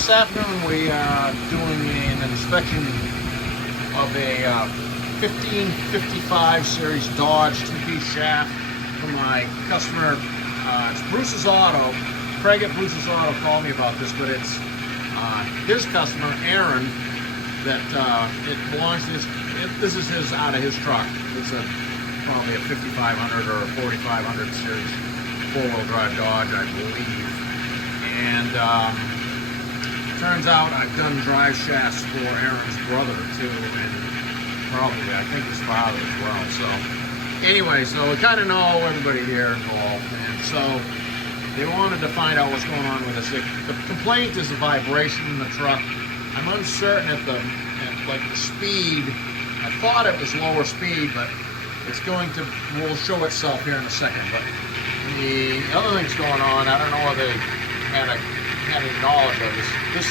This afternoon we are doing an inspection of a 1555 series Dodge two-piece shaft from my customer. It's Bruce's Auto. Craig at Bruce's Auto called me about this, but it's his customer, Aaron, that it belongs to his. This is his out of his truck. It's probably a 5500 or a 4500 series four-wheel drive Dodge, I believe. And turns out I've done drive shafts for Aaron's brother too, and probably I think his father as well. So anyway, so we kind of know everybody here involved, and so they wanted to find out what's going on with this. The complaint is the vibration in the truck. I'm uncertain at the speed. I thought it was lower speed, but it's will show itself here in a second. But the other thing's going on, I don't know whether they had any knowledge of this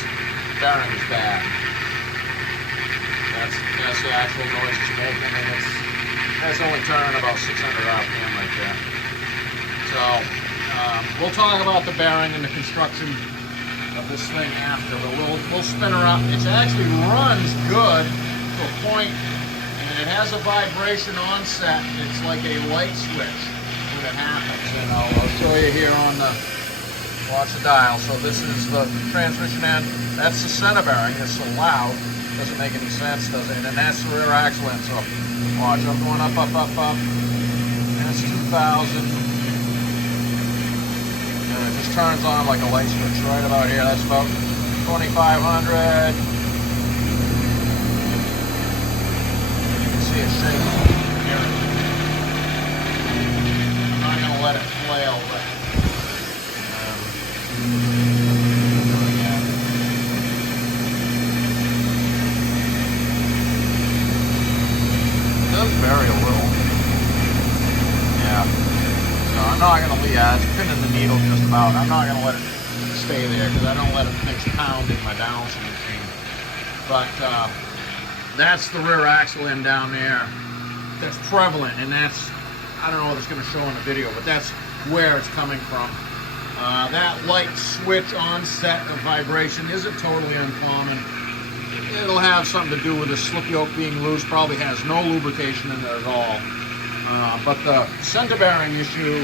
bearing is bad. That's the actual noise it's making, and that's only turning about 600 RPM right there. So we'll talk about the bearing and the construction of this thing after, but we'll spin around. It actually runs good to a point, and it has a vibration onset. It's like a light switch when it happens, and I'll show you here on the. Watch the dial. So this is the transmission end. That's the center bearing. It's so loud. Doesn't make any sense, does it? And that's the rear axle end. So watch, I'm going up, up, up, up. That's 2000. And it just turns on like a light switch right about here. That's about 2500. You can see it shaking here. I'm not going to let it flail, but very little. Yeah. So I'm not going to leave it. It's pinning the needle just about. I'm not going to let it stay there because I don't let it things pounding my balancing machine. But that's the rear axle end down there. That's prevalent, and that's, I don't know what it's going to show in the video, but that's where it's coming from. That light switch onset of vibration isn't totally uncommon. It'll have something to do with the slip yoke being loose. Probably has no lubrication in there at all. But the center bearing issue,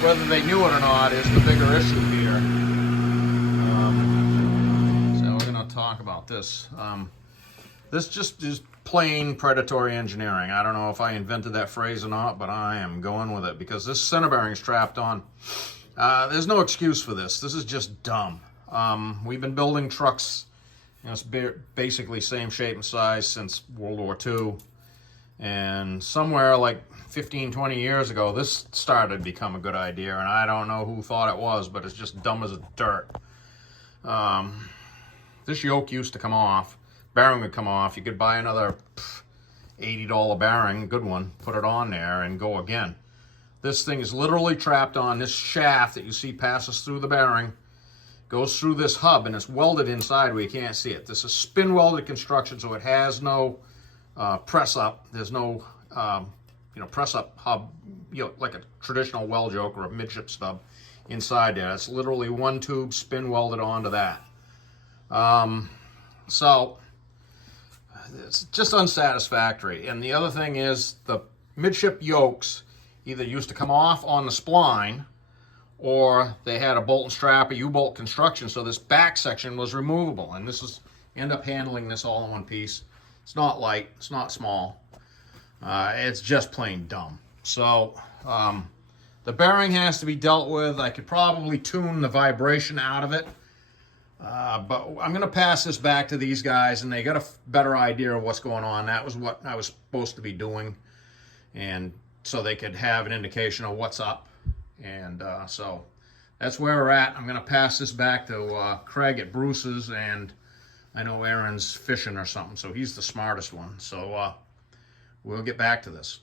whether they knew it or not, is the bigger issue here. So we're going to talk about this. This just is plain predatory engineering. I don't know if I invented that phrase or not, but I am going with it because this center bearing is trapped on. There's no excuse for this. This is just dumb. We've been building trucks. It's basically same shape and size since World War II. And somewhere like 15, 20 years ago, this started to become a good idea. And I don't know who thought it was, but it's just dumb as dirt. This yoke used to come off. Bearing would come off. You could buy another $80 bearing, good one, put it on there and go again. This thing is literally trapped on this shaft that you see passes through the bearing. Goes through this hub, and it's welded inside where you can't see it. This is spin welded construction, so it has no press up. There's no press up hub, like a traditional weld yoke or a midship stub inside there. It's literally one tube spin welded onto that. So it's just unsatisfactory. And the other thing is the midship yokes either used to come off on the spline, or they had a bolt and strap, a U-bolt construction, so this back section was removable. And this is, end up handling this all in one piece. It's not light, it's not small. It's just plain dumb. So the bearing has to be dealt with. I could probably tune the vibration out of it. But I'm going to pass this back to these guys, and they got a better idea of what's going on. That was what I was supposed to be doing. And so they could have an indication of what's up. And so that's where we're at. I'm going to pass this back to Craig at Bruce's, and I know Aaron's fishing or something, so he's the smartest one. So we'll get back to this.